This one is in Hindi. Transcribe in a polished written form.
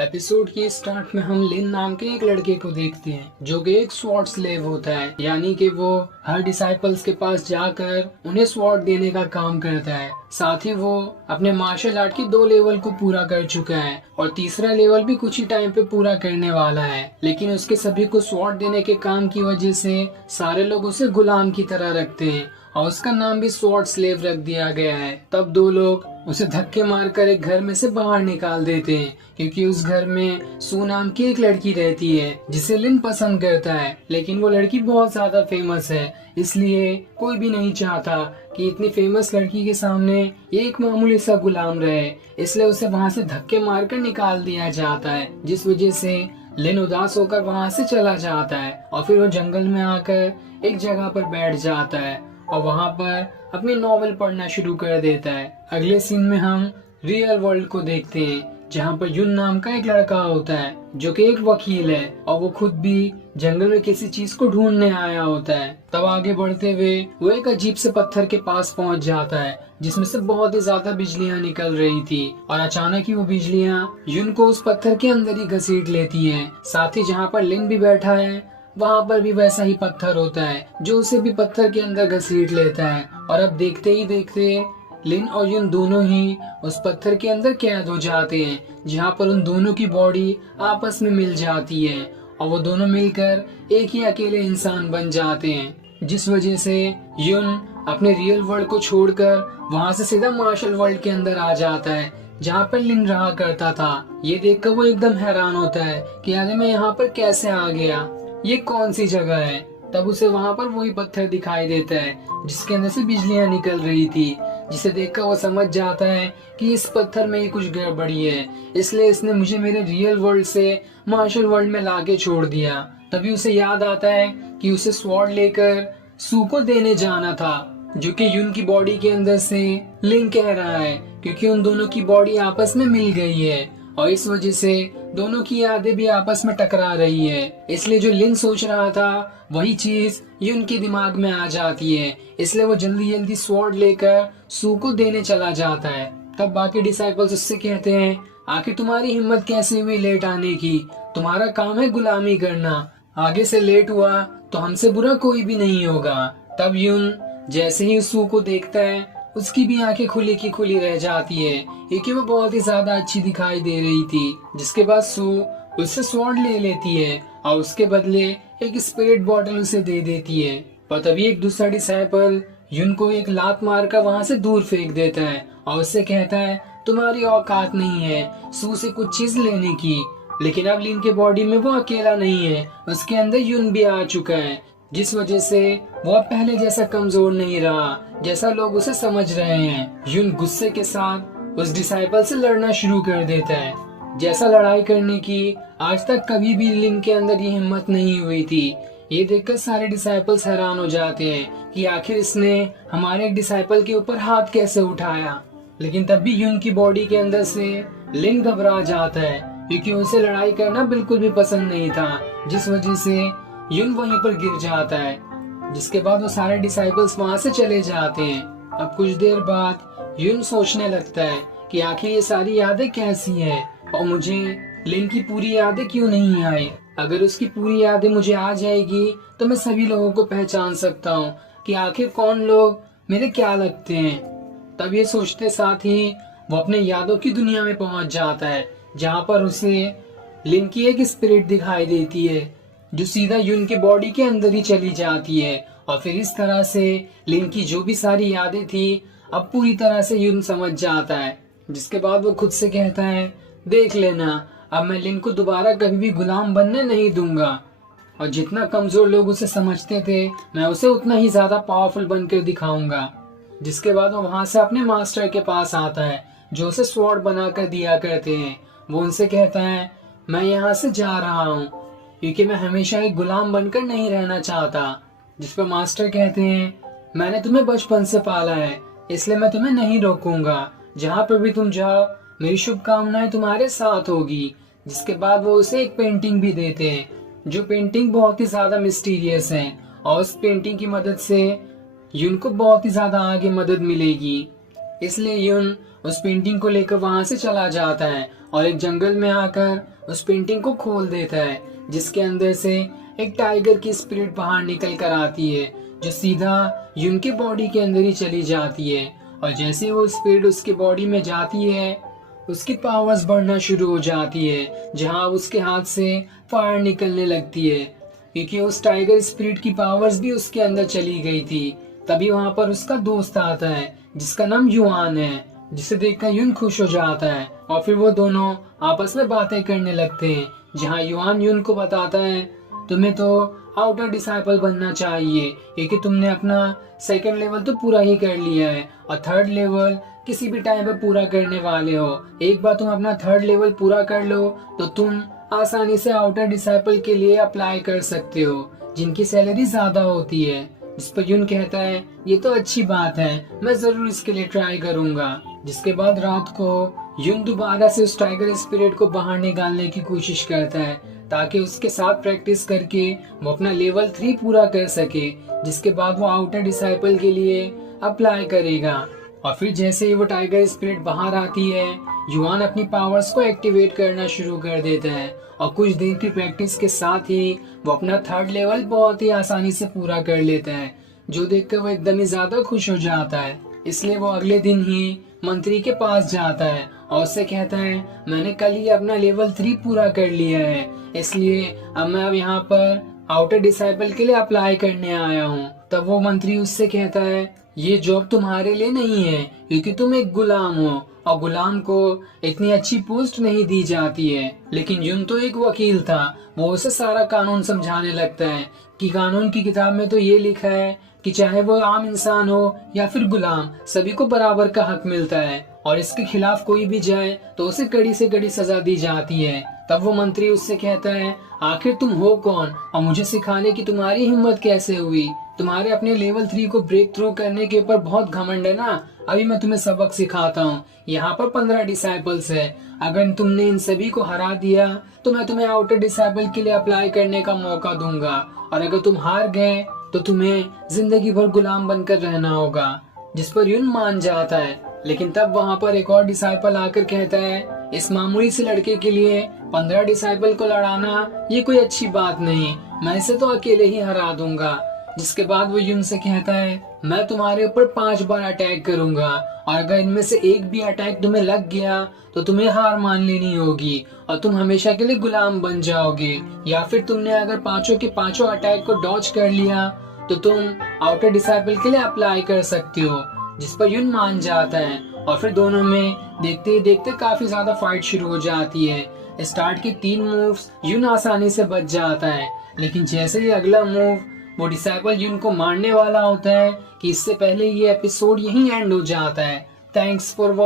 एपिसोड के स्टार्ट में हम लिन नाम के एक लड़के को देखते हैं जो कि एक स्वॉर्ड स्लेव होता है, यानी कि वो हर डिसाइपल्स के पास जाकर उन्हें स्वॉर्ड देने का काम करता है। साथ ही वो अपने मार्शल आर्ट की 2 लेवल को पूरा कर चुका है और तीसरा लेवल भी कुछ ही टाइम पे पूरा करने वाला है। लेकिन उसके सभी को स्वॉर्ड देने के काम की वजह से सारे लोग उसे गुलाम की तरह रखते हैं और उसका नाम भी स्वॉर्ड स्लेव रख दिया गया है। तब 2 लोग उसे धक्के मारकर एक घर में से बाहर निकाल देते हैं, क्योंकि उस घर में सू नाम की एक लड़की रहती है जिसे लिन पसंद करता है। लेकिन वो लड़की बहुत ज्यादा फेमस है, इसलिए कोई भी नहीं चाहता कि इतनी फेमस लड़की के सामने ये एक मामूली सा गुलाम रहे, इसलिए उसे वहाँ से धक्के मारकर निकाल दिया जाता है। जिस वजह से लिन उदास होकर वहाँ से चला जाता है और फिर वो जंगल में आकर एक जगह पर बैठ जाता है और वहाँ पर अपनी नॉवेल पढ़ना शुरू कर देता है। अगले सीन में हम रियल वर्ल्ड को देखते हैं, जहाँ पर युन नाम का एक लड़का होता है जो कि एक वकील है और वो खुद भी जंगल में किसी चीज को ढूंढने आया होता है। तब आगे बढ़ते हुए वो एक अजीब से पत्थर के पास पहुंच जाता है जिसमें से बहुत ही ज्यादा बिजलियां निकल रही थी और अचानक ही वो बिजलियां युन को उस पत्थर के अंदर ही घसीट लेती हैं। साथ ही जहाँ पर लिन भी बैठा है वहाँ पर भी वैसा ही पत्थर होता है जो उसे भी पत्थर के अंदर घसीट लेता है और अब देखते ही देखते लिन और युन दोनों ही उस पत्थर के अंदर कैद हो जाते हैं, जहाँ पर उन दोनों की बॉडी आपस में मिल जाती है और वो दोनों मिलकर एक ही अकेले इंसान बन जाते हैं। जिस वजह से युन अपने रियल वर्ल्ड को छोड़कर वहाँ से सीधा मार्शल वर्ल्ड के अंदर आ जाता है जहाँ पर लिन रहा करता था। ये देखकर वो एकदम हैरान होता है कि यार मैं यहाँ पर कैसे आ गया, ये कौन सी जगह है। तब उसे वहाँ पर वही पत्थर दिखाई देता है जिसके अंदर से बिजलियां निकल रही थी, जिसे देखकर वो समझ जाता है कि इस पत्थर में ही कुछ गड़बड़ी है, इसलिए इसने मुझे मेरे रियल वर्ल्ड से मार्शल वर्ल्ड में लाके छोड़ दिया। तभी उसे याद आता है कि उसे स्वॉर्ड लेकर सू को देने जाना था, जो कि युन की बॉडी के अंदर से लिन कह रहा है, क्योंकि उन दोनों की बॉडी आपस में मिल गई है और इस वजह से दोनों की यादें भी आपस में टकरा रही है। इसलिए जो लिन सोच रहा था वही चीज युन के दिमाग में आ जाती है, इसलिए वो जल्दी जल्दी स्वॉर्ड लेकर सू को देने चला जाता है। तब बाकी डिसाइपल्स उससे कहते हैं, आखिर तुम्हारी हिम्मत कैसे हुई लेट आने की, तुम्हारा काम है गुलामी करना, आगे से लेट हुआ तो हमसे बुरा कोई भी नहीं होगा। तब युन जैसे ही सू को देखता है उसकी भी आंखें खुली की खुली रह जाती है, क्योंकि वो बहुत ही ज्यादा अच्छी दिखाई दे रही थी। जिसके बाद सू उससे स्वॉर्ड ले लेती है और उसके बदले एक स्पिरिट बॉटल उसे दे देती है। पर तभी एक दूसरा डिसाइपल युन को एक लात मारकर वहाँ से दूर फेंक देता है और उससे कहता है, तुम्हारी औकात नहीं है सू से कुछ चीज लेने की। लेकिन अब लिन के बॉडी में वो अकेला नहीं है, उसके अंदर युन भी आ चुका है, जिस वजह से वो अब पहले जैसा कमजोर नहीं रहा जैसा लोग उसे समझ रहे हैं। युन गुस्से के साथ उस डिसाइपल से लड़ना शुरू कर देता है, जैसा लड़ाई करने की आज तक कभी भी लिन के अंदर ये हिम्मत नहीं हुई थी। ये देखकर सारे डिसाइपल्स हैरान हो जाते हैं कि आखिर इसने हमारे एक डिसाइपल के ऊपर हाथ कैसे उठाया। लेकिन तब भी युन की बॉडी के अंदर से लिन घबरा जाता है, क्योंकि उसे लड़ाई करना बिल्कुल भी पसंद नहीं था, जिस वजह से युन वहीं पर गिर जाता है। जिसके बाद वो सारे डिसाइपल्स वहाँ से चले जाते हैं। अब कुछ देर बाद युन सोचने लगता है कि आखिर ये सारी यादें कैसी हैं और मुझे लिन की पूरी यादें क्यों नहीं आई। अगर उसकी पूरी यादें मुझे आ जाएगी तो मैं सभी लोगों को पहचान सकता हूँ कि आखिर कौन लोग मेरे क्या लगते हैं। तब ये सोचते साथ ही वो अपने यादों की दुनिया में पहुंच जाता है, जहाँ पर उसे लिन की एक स्पिरिट दिखाई देती है जो सीधा युन की बॉडी के अंदर ही चली जाती है और फिर इस तरह से लिन की जो भी सारी यादें थी अब पूरी तरह से युन समझ जाता है। जिसके बाद वो खुद से कहता है, देख लेना अब मैं लिन को दोबारा कभी भी गुलाम बनने नहीं दूंगा, और जितना कमजोर लोग उसे समझते थे मैं उसे उतना ही ज्यादा पावरफुल बनकर दिखाऊंगा। जिसके बाद वो वहां से अपने मास्टर के पास आता है जो उसे स्वॉर्ड बनाकर दिया करते हैं। वो उनसे कहता है, मैं यहाँ से जा रहा हूँ क्योंकि मैं हमेशा एक गुलाम बनकर नहीं रहना चाहता। जिस पर मास्टर कहते हैं, मैंने तुम्हें बचपन से पाला है इसलिए मैं तुम्हें नहीं रोकूंगा, जहाँ पर भी तुम जाओ मेरी शुभकामनाएं तुम्हारे साथ होगी। जिसके बाद वो उसे एक पेंटिंग भी देते हैं, जो पेंटिंग बहुत ही ज्यादा मिस्टीरियस है और उस पेंटिंग की मदद से युन को बहुत ही ज्यादा आगे मदद मिलेगी। इसलिए युन उस पेंटिंग को लेकर वहां से चला जाता है और एक जंगल में आकर उस पेंटिंग को खोल देता है, जिसके अंदर से एक टाइगर की स्पिरिट बाहर निकल कर आती है, जो सीधा यून के बॉडी के अंदर ही चली जाती है। और जैसे वो स्पिरिट उसके बॉडी में जाती है, उसकी पावर्स बढ़ना शुरू हो जाती है, जहां उसके हाथ से फायर निकलने लगती है, क्योंकि उस टाइगर स्पिरिट की पावर्स भी उसके अंदर चली गई थी। तभी वहां पर उसका दोस्त आता है, जिसका नाम युआन है, जिसे देखकर यून खुश हो जाता है और फिर वो दोनों आपस में बातें करने लगते हैं, जहां युआन यून को बताता है तुम्हें तो आउटर डिसाइपल बनना चाहिए, क्योंकि तुमने अपना सेकंड लेवल तो पूरा ही कर लिया है और थर्ड लेवल किसी भी टाइम पे पूरा करने वाले हो। एक बार तुम अपना थर्ड लेवल पूरा कर लो तो तुम आसानी से आउटर डिसाइपल के लिए अप्लाई कर सकते हो, जिनकी सैलरी ज्यादा होती है। इस पर यून कहता है ये तो अच्छी बात है, मैं जरूर इसके लिए ट्राई करूंगा। जिसके बाद रात को यून दोबारा से उस टाइगर स्पिरिट को बाहर निकालने की कोशिश करता है, ताकि उसके साथ प्रैक्टिस करके वो अपना लेवल 3 पूरा कर सके, जिसके बाद वो आउटर डिसाइपल के लिए अप्लाई करेगा। और फिर जैसे ही वो टाइगर स्पिरिट बाहर आती है, युआन अपनी पावर्स को एक्टिवेट करना शुरू कर देता है और कुछ दिन की प्रैक्टिस के साथ ही वो अपना थर्ड लेवल बहुत ही आसानी से पूरा कर लेता है, जो देखकर वो एकदम ही ज्यादा खुश हो जाता है। इसलिए वो अगले दिन ही मंत्री के पास जाता है और उससे कहता है मैंने कल ही अपना लेवल 3 पूरा कर लिया है, इसलिए अब मैं अब यहाँ पर आउटर डिसाइपल के लिए अप्लाई करने आया हूँ। तब वो मंत्री उससे कहता है ये जॉब तुम्हारे लिए नहीं है, क्योंकि तुम एक गुलाम हो और गुलाम को इतनी अच्छी पोस्ट नहीं दी जाती है। लेकिन यून तो एक वकील था, वो उसे सारा कानून समझाने लगता है कि कानून की किताब में तो ये लिखा है कि चाहे वो आम इंसान हो या फिर गुलाम, सभी को बराबर का हक मिलता है और इसके खिलाफ कोई भी जाए तो उसे कड़ी से कड़ी सजा दी जाती है। तब वो मंत्री उससे कहता है आखिर तुम हो कौन और मुझे सिखाने की तुम्हारी हिम्मत कैसे हुई? तुम्हारे अपने लेवल 3 को ब्रेक थ्रू करने के ऊपर बहुत घमंड है ना। अभी मैं तुम्हें सबक सिखाता हूँ। यहाँ पर 15 डिसाइपल्स है, अगर तुमने इन सभी को हरा दिया तो मैं तुम्हें आउटर डिसाइपल के लिए अप्लाई करने का मौका दूंगा, और अगर तुम हार गए तो तुम्हें जिंदगी भर गुलाम बनकर रहना होगा। जिस पर यून मान जाता है। लेकिन तब वहाँ पर एक और डिसाइपल आकर कहता है इस मामूली से लड़के के लिए 15 डिसाइपल को लड़ाना ये कोई अच्छी बात नहीं, मैं इसे तो अकेले ही हरा दूंगा। जिसके बाद वो यून से कहता है मैं तुम्हारे ऊपर 5 बार अटैक करूंगा, और अगर इनमें से एक भी अटैक तुम्हें लग गया तो तुम्हें हार मान लेनी होगी और तुम हमेशा के लिए गुलाम बन जाओगे, या फिर तुमने अगर पांचों के पांचों अटैक को डॉज कर लिया तो तुम आउटर डिसाइपल के लिए अप्लाई कर सकती हो। जिस पर यून मान जाता है और फिर दोनों में देखते ही देखते काफी ज्यादा फाइट शुरू हो जाती है। स्टार्ट के 3 मूव्स यून आसानी से बच जाता है, लेकिन जैसे ही अगला मूव वो डिसाइपल यून को मारने वाला होता है कि इससे पहले ये एपिसोड यहीं एंड हो जाता है। Thanks for